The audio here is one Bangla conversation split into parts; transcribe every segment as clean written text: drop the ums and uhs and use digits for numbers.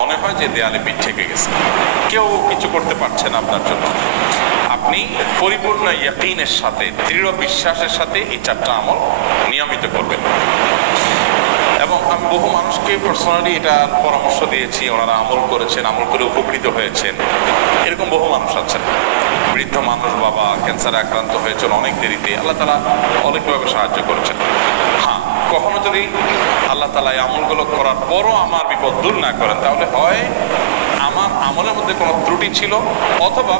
মনে হয় যে দেয়ালে পিঠ ঠেকে গেছে, কেউ কিছু করতে পারছে না আপনার জন্য, আপনি পরিপূর্ণ ইয়াকিনের সাথে, দৃঢ় বিশ্বাসের সাথে এই চারটা আমল নিয়মিত করবেন। এবং আমি বহু মানুষকে পার্সোনালি এটার পরামর্শ দিয়েছি, ওনারা আমল করেছেন, আমল করে উপকৃত হয়েছেন। এরকম বহু মানুষ আছেন, বৃদ্ধ মানুষ, বাবা ক্যান্সারে আক্রান্ত হয়েছেন অনেক দেরিতে, আল্লাহ তাআলা অনেকভাবে সাহায্য করেছেন। হ্যাঁ, কখনো যদি আল্লাহ তাআলা এই আমলগুলো করার পরও আমার বিপদ দূর না করেন, তাহলে হয় আমার আমলের মধ্যে কোনো ত্রুটি ছিল, অথবা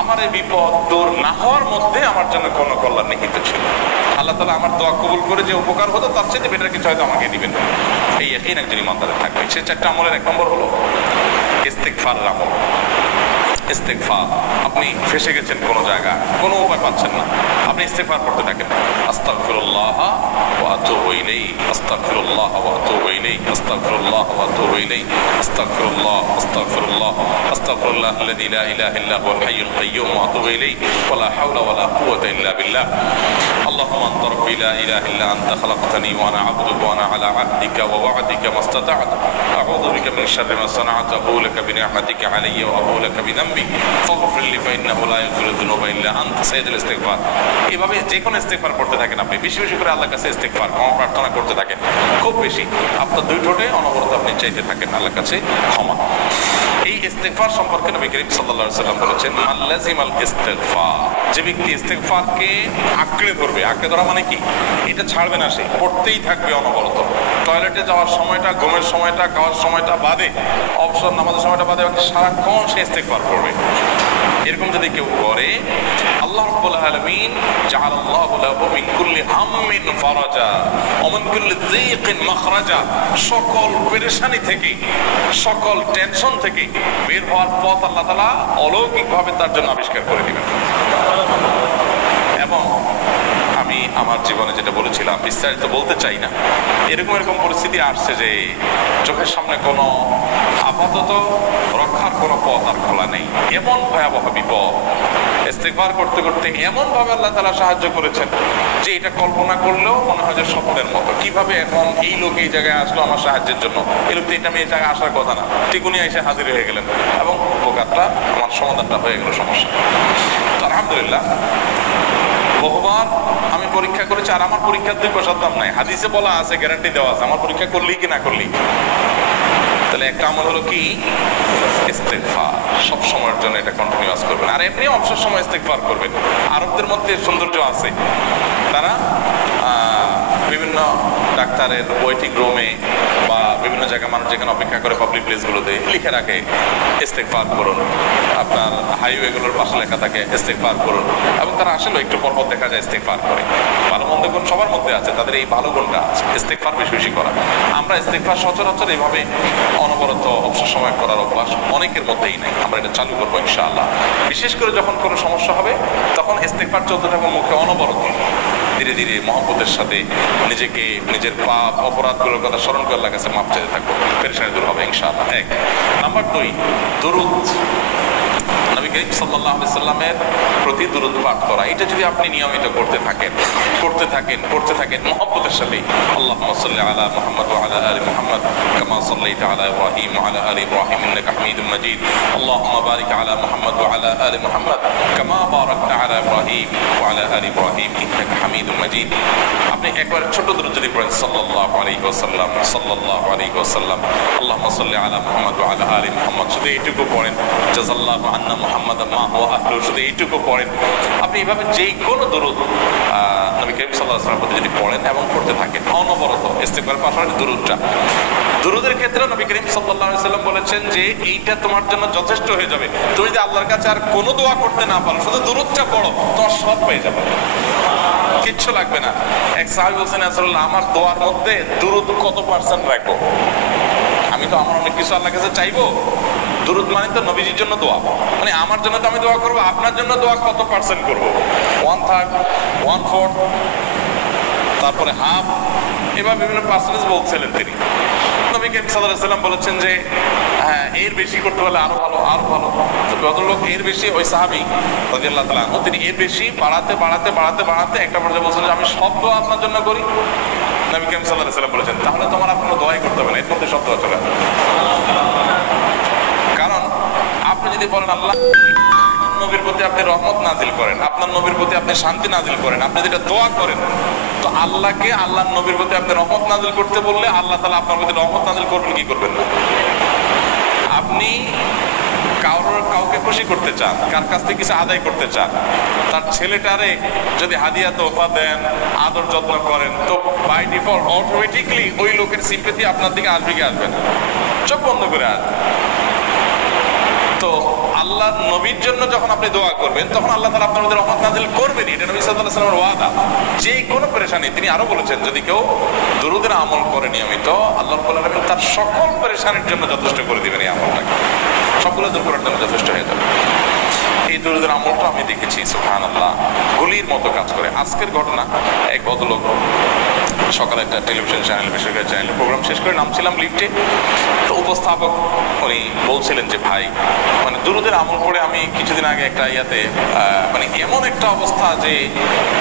আমার এই বিপদ দূর না হওয়ার মধ্যে আমার জন্য কোনো কল্যাণ নিহিত ছিল। আল্লাহ তাআলা আমার দোয়া কবুল করে যে উপকার হতো তার চেয়ে বেটার কিছু হয়তো আমাকে দিবেন, এই ইয়াকিন একজন ইমানদারের থাকবে। সেই চারটা আমলের এক নম্বর হলো ইস্তিগফারের আমল। ইস্তিগফার, আপনি ফেসে গেছেন কোনো জায়গায়, কোনো উপায় পাচ্ছেন না, আপনি ইস্তিগফার করতে থাকেন। আস্তাগফিরুল্লাহ ওয়া আতুবু ইলাইহি, আস্তাগফিরুল্লাহ ওয়া আতুবু ইলাইহি, আস্তাগফিরুল্লাহ ওয়া আতুবু ইলাইহি, আস্তাগফিরুল্লাহ, আস্তাগফিরুল্লাহ, আস্তাগফিরুল্লাহ আল্লাযী লা ইলাহা ইল্লা হুয়াল হাইয়ুল কাইয়্যুম ওয়া আতুবু ইলাইহি ওয়া লা হাওলা ওয়া লা কুওয়াতা ইল্লা বিল্লাহ। اللهم انت ربي لا اله الا انت خلقتني وانا عبدك وانا على عهدك ووعدك ما استطعت اعوذ بك من شر ما صنعت ابو لك بنعمتك علي وابو لك بذنبي فاغفر لي فانه لا يغفر الذنوب الا انت سيد الاستغفار। এইভাবে যে কোনো ইস্তেগফার করতে থাকেন, আপনি বেশি বেশি করে আল্লাহর কাছে ইস্তেগফার ক্ষমা প্রার্থনা করতে থাকেন, খুব বেশি আপনার দুই ঠোঁটে অনবরত আপনি চাইতে থাকেন আল্লাহর কাছে ক্ষমা। এই ইস্তেগফার সম্পর্কে নবী করিম সাল্লাল্লাহু আলাইহি ওয়াসাল্লাম বলেছেন, আল্লাযিমাল ইস্তিগফার, যে ব্যক্তি ইস্তেগফারকে আঁকড়ে ধরবে, আঁকড়ে ধরা মানে কি, এটা ছাড়বে না, সে পড়তেই থাকবে অনবরত। টয়লেটে যাওয়ার সময়টা, ঘুমের সময়টা, খাওয়ার সময়টা বাদে, অবসর নামাজের সময়টা বাদে সারাক্ষণ সে ইস্তেগফার করবে। এরকম যদি কেউ করে, আল্লাহ রাব্বুল আলামিন জাআলাল্লাহু লাহু মিন কুল্লি হাম্মিন ফারাজা ওয়া মিন কুল্লি যিকিন মাখরাজা, সকল পেরেশানি থেকে, সকল টেনশন থেকে বের হওয়ার পথ আল্লাহ তাআলা অলৌকিকভাবে তার জন্য আবিষ্কার করে দিবেন। এবং আমি আমার জীবনে যেটা বলেছিলাম, বিস্তারিত বলতে চাই না, এরকম এরকম পরিস্থিতি আসছে যে চোখের সামনে কোনো আপাতত রক্ষার কোনো পথ আর খোলা নেই, এমন ভয়াবহ বিপদ। ইস্তিগফার করতে করতে এমন ভাবে আল্লাহ তাআলা সাহায্য করেছেন যে এটা কল্পনা করলেও মনে হয় যে স্বপ্নের মতো। কিভাবে এখন এই লোক এই জায়গায় আসলো আমার সাহায্যের জন্য, এই লোক তো এটা আমি এই জায়গায় আসার কথা না, টিকুনি এসে হাজির হয়ে গেলেন এবং উপকারটা, আমার সমাধানটা হয়ে গেল সমস্যা। তো আলহামদুলিল্লাহ, বহুবার আমি পরীক্ষা করেছি, আর আমার পরীক্ষার 2 পয়সার দাম নাই, হাদিসে বলা আছে, গ্যারান্টি দেওয়া আছে, আমার পরীক্ষা করলেই কি না করলেই। তাহলে একটা আমল হলো কি, ইস্তিগফার। সব সময়ের জন্য এটা কন্টিনিউয়াস করবেন, আর এমনি অবসর সময় ইস্তিগফার করবেন। আরবদের মধ্যে সৌন্দর্য আছে, তারা বিভিন্ন ডাক্তারের ওয়েটিং রুমে বা বিভিন্ন জায়গায় মানুষ যেখানে অপেক্ষা করে পাবলিক প্লেসগুলোতে লিখে রাখে ইস্তিগফার করুন, আপনার হাইওয়েগুলোর পাশে লেখা থাকে ইস্তিগফার করুন, এবং তারা আসলে একটু পরপর দেখা যায় ইস্তিগফার করে। ভালো মন্দ গুণ সবার মধ্যে আছে, তাদের এই ভালো গুণটা আছে, ইস্তিগফার বেশি বেশি করা। আমরা ইস্তিগফার সচরাচর এইভাবে অনবরত অবসর সময় করার অভ্যাস অনেকের মধ্যেই নাই, আমরা এটা চালু করবো ইনশাআল্লাহ। বিশেষ করে যখন কোনো সমস্যা হবে তখন ইস্তিগফার চলতে থাকবে মুখে অনবরত, ধীরে ধীরে মহব্বতের সাথে নিজেকে, নিজের পাপ অপরাধগুলোর কথা স্মরণ করে আল্লাহর কাছে মাফ চাইতে থাকবো, পেরেশানি দূর হবে ইনশাআল্লাহ। 1 নাম্বার 2, দুরূদ। নবী করিম সাল্লাল্লাহু আলাইহি সাল্লামের প্রতি দুরূদ পাঠ করা, এটা যদি আপনি নিয়মিত করতে থাকেন মহব্বতের সাথে, আল্লাহুম্মা সাল্লি আলা মুহাম্মদ ওয়া আলা আলি মুহাম্মদ কামা সাল্লাইতা আলা ইব্রাহিম ওয়া আলা আলি ইব্রাহিম ইন্নাকা হামিদুম মাজিদ, আল্লাহুম্মা বারিক আলা মুহাম্মদ ওয়া আলা আলি মুহাম্মদ কামা বারাকতা আলা ইব্রাহিম ওয়া আলা আলি ইব্রাহিম ইন্নাকা হামিদুম মাজিদ। আপনি একবার ছোট দুরূদ যদি পড়েন, সাল্লাল্লাহু আলাইহি ওয়াসাল্লাম, সাল্লাল্লাহু আলাইহি ওয়াসাল্লাম, আল্লাহুম্মা সাল্লি আলা মুহাম্মদ ওয়া আলা আলি মুহাম্মদ, শুধু এইটুকু পড়েন, জাযাল্লাহু আন্না মুহাম্মাদান মা হুয়া আহলু, শুধু এইটুকু পড়েন। আপনি এইভাবে যে কোনো দুরূদ নবী করিম সাল্লাল্লাহু আলাইহি ওয়াসাল্লাম যদি পড়েন এবং করতে থাকেন অনবরত, ইস্তিগফারের পাশাপাশি দুরূদটা, দুরূদের ক্ষেত্রে নবী করিম সাল্লাল্লাহু আলাইহি ওয়াসাল্লাম বলেছেন যে এইটা তোমার জন্য যথেষ্ট হয়ে যাবে। তুমি যদি আল্লাহর কাছে আর কোনো দোয়া করতে না পারো, শুধু দুরূদটা পড়ো, তোমার সব পেয়ে যাবে, কিচ্ছু লাগবে না। এক সাহাবী বলছেন, রাসূলুল্লাহ, আমার দোয়ার মধ্যে দুরূদ কত পার্সেন্ট রাখবো? আমি তো আমার অনেক কিছু আল্লাহর কাছে চাইবো, দুরূদ মানে তো নবীজির জন্য দোয়া, মানে আমার জন্য তো আমি দোয়া করবো, আপনার জন্য দোয়া কত পার্সেন্ট করবো? 1/3, 1/4, তারপরে হাফ, এবার বিভিন্ন পার্সেন্টেজ বলছিলেন তিনি। নবী করিম সাল্লাল্লাহু আলাইহি ওয়াসাল্লাম বলেছেন যে হ্যাঁ, এর বেশি করতে পারলে আরো ভালো, আরো ভালো। তো ভদ্রলোক এর বেশি, ওই সাহাবী রাদিয়াল্লাহু তাআলা আনহু, তিনি এর বেশি বাড়াতে বাড়াতে বাড়াতে বাড়াতে একটা পর্যায়ে বলছেন যে আমি সব দোয়া আপনার জন্য করি। নবী করিম সাল্লাল্লাহু আলাইহি ওয়াসাল্লাম বলেছেন, তাহলে তোমার আর কোনো দোয়াই করতে হবে না, এর মধ্যে সব দোয়া চলে আসবে। যদি বলেন আল্লাহ নবীর প্রতি আপনি রহমত নাজিল করেন, আপনার নবীর প্রতি আপনি শান্তি নাজিল করেন, আপনি যেটা দোয়া করেন, তো আল্লাহকে আল্লাহর নবীর প্রতি আপনি রহমত নাজিল করতে বললে আল্লাহ তাআলা আপনার প্রতি রহমত নাজিল করবেন কি করবেন না? আপনি কাউকে খুশি করতে চান, কার কাছ থেকে কিছু আদায় করতে চান, তার ছেলেটারে যদি হাদিয়া তোফা দেন, আদর যত্ন করেন, তো বাই ডিফল্ট অটোমেটিকলি ওই লোকের সিম্পেথি আপনার দিকে আসবে কি আসবে না? চোখ বন্ধ করে আসবে। তো আল্লাহর নবীর জন্য যখন আপনি দোয়া করবেন তখন আল্লাহ তাআলা আপনার মধ্যে রহমত নাজিল করবেন, এটা নবী সাল্লাল্লাহু আলাইহি ওয়াসাল্লামের ওয়াদা। যে কোনো পেরেশানি, তিনি আরো বলেছেন যদি কেউ দুরূদের আমল করে নিয়মিত, আল্লাহ রাব্বুল আলামিন তার সকল পেরেশানির জন্য যথেষ্ট করে দিবেন। এই আমলটাকে সবগুলো দূর করার জন্য যথেষ্ট হয়ে যাবে। এই দুরূদের আমলটা আমি দেখেছি সুবহানাল্লাহ গুলির মতো কাজ করে। আজকের ঘটনা, এক ভদ্রলোক সকালে একটা টেলিভিশন চ্যানেল, বেসরকারি চ্যানেলে প্রোগ্রাম শেষ করে নামছিলাম লিফটে, তো উপস্থাপক উনি বলছিলেন যে ভাই, মানে দুরূদের আমল করে আমি কিছুদিন আগে একটা ইয়াতে মানে এমন একটা অবস্থা যে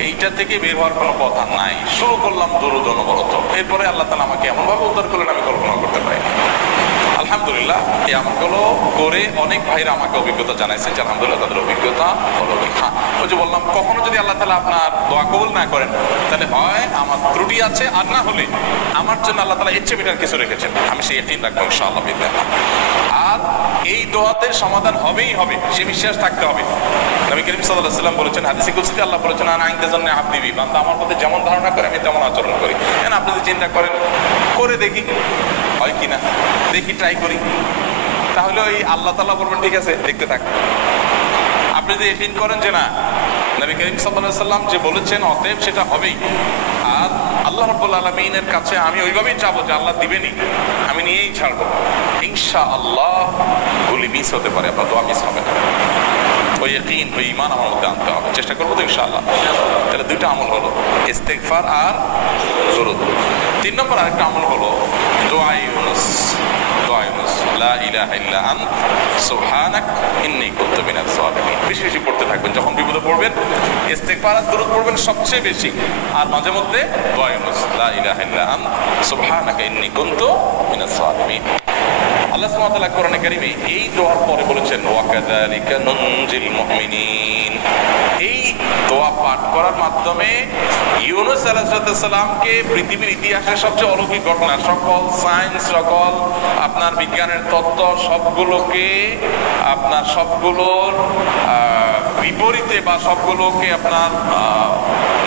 এইটা থেকে বের হওয়ার কোনো কথা নাই, শুরু করলাম দুরূদ অনবরত, এরপরে আল্লাহ তাআলা আমাকে এমন ভাবে উদ্ধার করলেন আমি কল্পনা করতে পারি। আলহামদুলিল্লাহ এই আমলগুলো করে অনেক ভাইরা আমাকে অভিজ্ঞতা জানাইছেন যে আলহামদুলিল্লাহ তাদের অভিজ্ঞতা হলো। হ্যাঁ, ওই যে বললাম কখনো যদি আল্লাহ তাআলা আপনার দোয়া কবুল না করেন তাহলে হয় আমার ত্রুটি আছে, আর না হলে আমার জন্য আল্লাহ তাআলা ইচ্ছে বেটার কিছু রেখেছেন, আমি সেই ইয়াকিন রাখবো ইনশাআল্লাহ বিসমিল্লাহ। আর এই দোয়াতে সমাধান হবেই হবে, সে বিশ্বাস থাকতে হবে। নবী করিম সাল্লাল্লাহু আলাইহি ওয়াসাল্লাম বলেছেন, হাদিসে কুদসিতে আল্লাহ বলেছেন আনা ইনতাজান্না আবদি বি, বান্দা আমার প্রতি যেমন ধারণা করে আমি তেমন আচরণ করি। এখন আপনি যদি চিন্তা করেন করে দেখি হয় কিনা, দেখি ট্রাই করি, তাহলে ওই আল্লাহ তাআলা বলবেন ঠিক আছে দেখতে থাক। আপনি যদি ইয়াকিন করেন যে না নবী করিম সাল্লাল্লাহু আলাইহি ওয়াসাল্লাম যে বলেছেন অতএব সেটা হবেই, আর আল্লাহ রাব্বুল আলামিনের কাছে আমি ওইভাবেই চাবো যে আল্লাহ দিবেনই, আমি নিয়েই ছাড়বো, ইনশাআল্লাহ গুলি মিস হতে পারে, আপনার দোয়া মিস হবে না। ওই ইয়াকিন, ওই ঈমান আমার মধ্যে আনতে হবে, চেষ্টা করবো তো ইনশাআল্লাহ। তাহলে দুইটা আমল হলো, ইস্তেগফার আর দুরূদ। 3 নম্বর আরেকটা আমল হলো দোয়া ইউনুস। দোয়া ইউনুস, লা ইলাহা ইল্লা আনতা সুবহানাক ইন্নী কুনতু মিনাজ জালিমিন। বেশি বেশি পড়তে থাকবেন, যখন বিপদে পড়বেন ইস্তেগফার আর দুরূদ পড়বেন সবচেয়ে বেশি, আর মাঝে মধ্যে দোয়া ইউনুস, লা ইলাহা ইল্লা আনতা সুবহানাকা ইন্নী কুনতু মিনাজ জালিমিন। আল্লাহ সুবহানাহু ওয়া তাআলা কোরআনে কারীমে এই দোয়ার পরে বলেছেন ওয়া কাযালিকা নুনজিল মুমিনিন। এই দোয়া পাঠ করার মাধ্যমে ইউনুস আলাইহিস সালামকে পৃথিবীর ইতিহাসের সবচেয়ে অলৌকিক ঘটনা, সকল সায়েন্স, সকল আপনার বিজ্ঞানের তত্ত্ব সবগুলোকে আপনার সবগুলোর বিপরীতে বা সবগুলোকে আপনার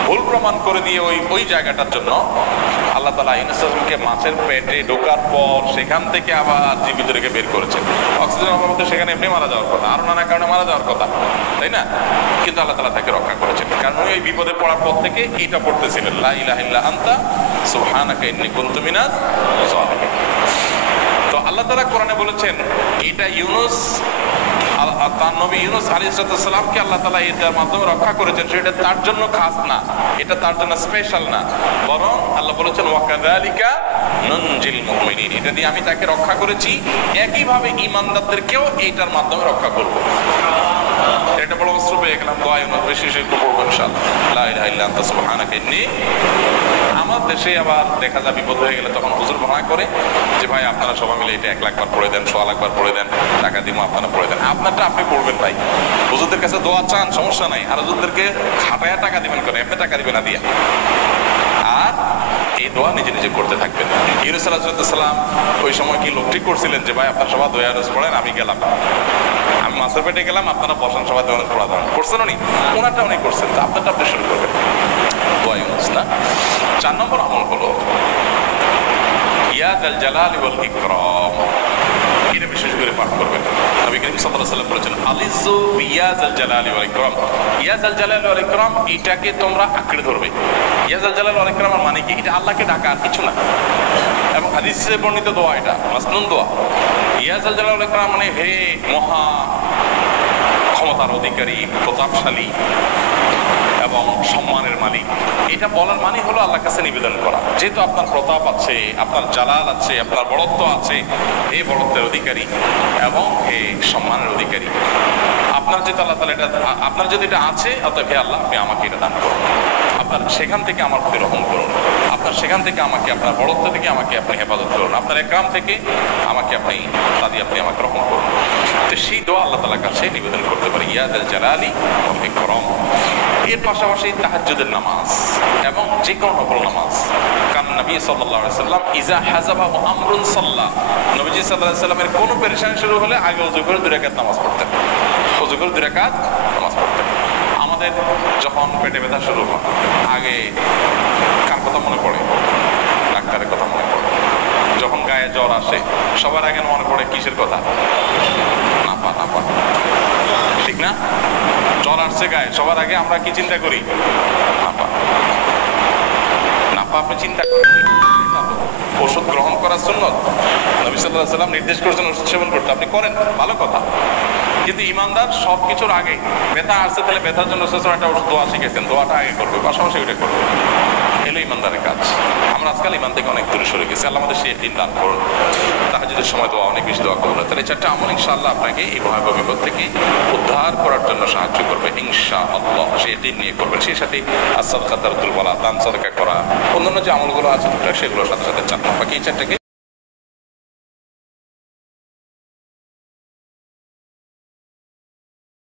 ভুল প্রমাণ করে দিয়ে ওই জায়গাটার জন্য আল্লাহ তাআলা ইউনুস আলাইহিসকে মাছের পেটে ঢোকার পর সেখান থেকে আবার জীবিত রেখে বের করেছেন। অক্সিজেন অভাবে সেখানে এমনি মারা যাওয়ার কথা, আরো নানা কারণে মারা যাওয়ার কথা, তাই না? কিন্তু আল্লাহ তাআলা তাকে রক্ষা করেছেন, কারণ ওই বিপদে পড়ার পর থেকে এইটা পড়তেছিলেন, লা ইলাহা ইল্লা আনতা সুবহানাকা ইন্নী কুনতু মিনাজ জালিমিন। তো আল্লাহ তাআলা কোরআনে বলেছেন এটা ইউনুস, তার নবী ইউনুস আলাইহিস সালামকে আল্লাহ তাআলা এটার মাধ্যমে রক্ষা করেছেন, সেটা তার জন্য খাস না, এটা তার জন্য স্পেশাল না, বরং আল্লাহ বলেছেন ওয়া কাযালিকা নুনজিল মুমিনিন, এটা দিয়ে আমি তাকে রক্ষা করেছি, একইভাবে ঈমানদারদেরকেও এইটার মাধ্যমে রক্ষা করব। এটা বড় অস্ত্র পেয়ে গেলাম, দোয়া ইউনুস বেশি বেশি পড়বো ইনশাআল্লাহ, লা ইলাহা ইল্লা আনতা সুবহানাকা ইন্নী। আমার দেশে আবার দেখা যায় বিপদ হয়ে গেলে তখন হুজুর ভাড়া করে যে ভাই আপনারা সবাই মিলে এটা 1 লাখ বার পড়ে দেন, 100 লাখ বার পড়ে দেন, টাকা দিব আপনারা পড়ে দেন। আপনারটা আপনি পড়বেন ভাই, হুজুরদের কাছে দোয়া চান সমস্যা নাই, আর হুজুরদেরকে খাটায়া টাকা দিবেন করে, আপনি টাকা দিবেন না দিয়া, আর এই দোয়া নিজে নিজে করতে থাকবেন। ইউনুস আলাইহিস সালাম ওই সময় কি লোক ঠিক করছিলেন যে ভাই আপনারা সবাই দোয়া ইউনুস পড়েন, আমি গেলাম, আমি মাছের পেটে গেলাম, আপনারা বসেন সবাই দোয়া ইউনুস পড়া দেন, করছেন উনি? ওনারটা উনি করছেন, তো আপনারটা আপনি শুরু করবেন দোয়া ইউনুস না। 4 নম্বর আমল হলো ইয়া যাল জালালি ওয়াল ইকরাম, এটা বিশেষ করে পাঠ করবেন। নবী করিম সাল্লাল্লাহু আলাইহি ওয়াসাল্লাম বলেছেন আলিযু বিয়া যাল জালালি ওয়াল ইকরাম, ইয়া যাল জালালি ওয়াল ইকরাম, এটাকে তোমরা আঁকড়ে ধরবে। ইয়া যাল জালালি ওয়াল ইকরাম মানে কি? এটা আল্লাহকে ডাকা, আর কিছু না, এবং হাদিসে বর্ণিত দোয়া, এটা মাসনুন দোয়া। ইয়া যাল জালালি ওয়াল ইকরাম মানে হে মহা ক্ষমতার অধিকারী, প্রতাপশালী এবং সম্মানের মালিক, এটা বলার মানে হলো আল্লাহর কাছে নিবেদন করা, যেহেতু আপনার প্রতাপ আছে, আপনার জালাল আছে, আপনার বড়ত্ব আছে, এই বড়ত্বের অধিকারী এবং এই সম্মানের অধিকারী আপনার, যেহেতু আল্লাহ তাআলা এটা আপনার যদি এটা আছে, অতএব হে আল্লাহ আপনি আমাকে এটা দান করুন, আপনার সেখান থেকে আমার প্রতি রহম করুন, আপনার সেখান থেকে আমাকে, আপনার বড়ত্ব থেকে আমাকে আপনি হেফাজত করুন, আপনার একরাম থেকে আমাকে আপনি আমাকে রহম করুন। তো সেই দোয়া আল্লাহ তাআলার কাছে নিবেদন করতে পারি, ইয়া যাল জালালি ওয়াল ইকরাম। এর পাশাপাশি তাহাজ্জুদের নামাজ এবং যে কোনো নফল নামাজ। কারণ নবী সাল্লাল্লাহু আলাইহি ওয়াসাল্লাম ইজা হাযাবাহু আমরুন সাল্লা, নবীজি সাল্লাল্লাহু আলাইহি ওয়াসাল্লামের কোনো পেরেশানি শুরু হলে আগে ওযু করে 2 রাকাত নামাজ পড়তেন, ওযু করে 2 রাকাত নামাজ পড়তেন। আমাদের যখন পেটে ব্যথা শুরু হয় আগে কার কথা মনে পড়ে? ডাক্তারের কথা মনে পড়ে। যখন গায়ে জ্বর আসে সবার আগে মনে পড়ে কিসের কথা? নাপা, নাপা, ঠিক না? জ্বর আসছে গায়ে, সবার আগে আমরা কি চিন্তা করি? নাপা। নাপা আপনি চিন্তা করেন? ওষুধ গ্রহণ করার সুন্নত, নবী সাল্লাল্লাহু আলাইহি ওয়াসাল্লাম নির্দেশ করেছেন ওষুধ সেবন করতে, আপনি করেন, ভালো কথা। কিন্তু ইমানদার সবকিছুর আগে ব্যথা আসছে, তাহলে ব্যথার জন্য একটা ওষুধ দোয়া শিখেছেন, দোয়াটা আগে করবে, পাশাপাশি ওইটা করবে। এলো ইমানদারের কাজ। আমরা আজকাল ইমান থেকে অনেক দূরে সরে গেছি। আল্লাহ আমাদের সেই ইয়াকিন দান করুন। তাহাজ্জুদের সময় দোয়া অনেক বেশি দোয়া করবো। তাহলে 4টা আমল ইনশাআল্লাহ আপনাকে এই ভয়াবহ বিপদ থেকে উদ্ধার করার জন্য সাহায্য করবে ইনশাআল্লাহ। সেই ইয়াকিন নিয়ে করবেন। সেই সাথে আস-সাদকাতুল বালা, দান সাদকা করা, অন্যান্য যে আমলগুলো আছে সেগুলোর সাথে সাথে 4টা, বাকি এই 4টাকে